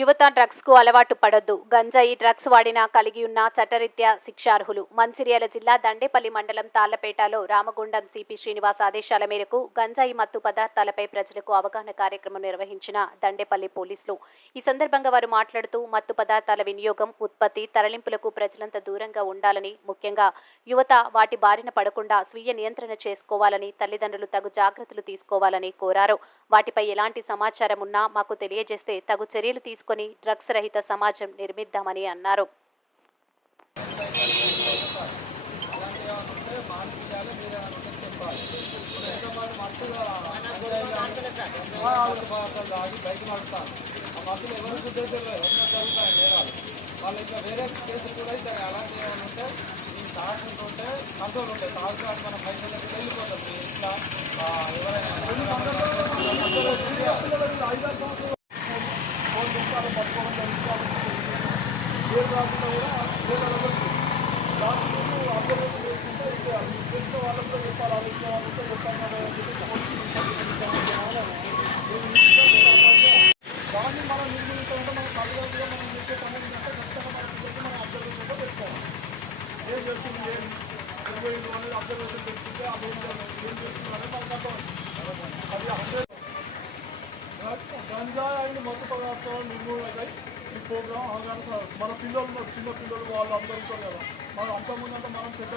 యువత డ్రగ్స్కు అలవాటు పడొద్దు. గంజాయి డ్రగ్స్ వాడినా కలిగి ఉన్న చట్టరీత్యా శిక్షార్హులు. మంచిర్యాల జిల్లా దండేపల్లి మండలం తాళ్ళపేటలో రామగుండం సిపి శ్రీనివాస్ ఆదేశాల మేరకు గంజాయి మత్తు పదార్థాలపై ప్రజలకు అవగాహన కార్యక్రమం నిర్వహించిన దండేపల్లి పోలీసులు. ఈ సందర్భంగా వారు మాట్లాడుతూ మత్తు పదార్థాల వినియోగం ఉత్పత్తి తరలింపులకు ప్రజలంతా దూరంగా ఉండాలని ముఖ్యంగా యువత వాటి బారిన పడకుండా స్వీయ నియంత్రణ చేసుకోవాలని తల్లిదండ్రులు తగు జాగ్రత్తలు తీసుకోవాలని కోరారు. వాటిపై ఎలాంటి సమాచారం ఉన్నా మాకు తెలియజేస్తే తగు చర్యలు తీసుకొని డ్రగ్స్ రహిత సమాజం నిర్మిద్దామని అన్నారు. వాళ్ళు ఇంకా వేరే కేసులు కూడా ఇస్తారు అలాంటి ఏమైనా ఉంటే తాగుతుంటే కంట్రోల్ ఉంటాయి మనం బయట ఎవరైనా ఫోన్ చేస్తారు పట్టుకోవడం జరుగుతుంది రాకుండా కూడా వేరే దాంట్లో అబ్జర్వేషన్ చేసుకుంటే ఇంకా తెలిసిన వాళ్ళతో చెప్పాలి ఆలోచన వాళ్ళతో దాన్ని మనం నిర్మించాలంటే మన తల్లిదండ్రులుగా మనం చేసే పని ఏంటంటే ఖచ్చితంగా మన మనం అబ్జర్వేషన్లో పెట్టుకోవాలి ఏం చేస్తుంది ఏం ఇరవై అనేది అబ్జర్వేషన్ పెట్టుకుంటే అది ఏం ఏం చేస్తుంది అనేది మనకు అర్థం అది హండ్రెడ్ గంజాయి అయిన మత్తు పదార్థాల నిర్మూలనకై ఈ ప్రోగ్రాం మన పిల్లలు చిన్న పిల్లలు వాళ్ళు అందరూ ఉంటారు కదా. మనం అంతకుముందు అంటే మనం పెద్ద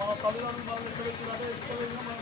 మన తల్లిదండ్రులు మనం ఎక్కడ వెళ్ళినా ఎక్కడ వెళ్ళినా మనం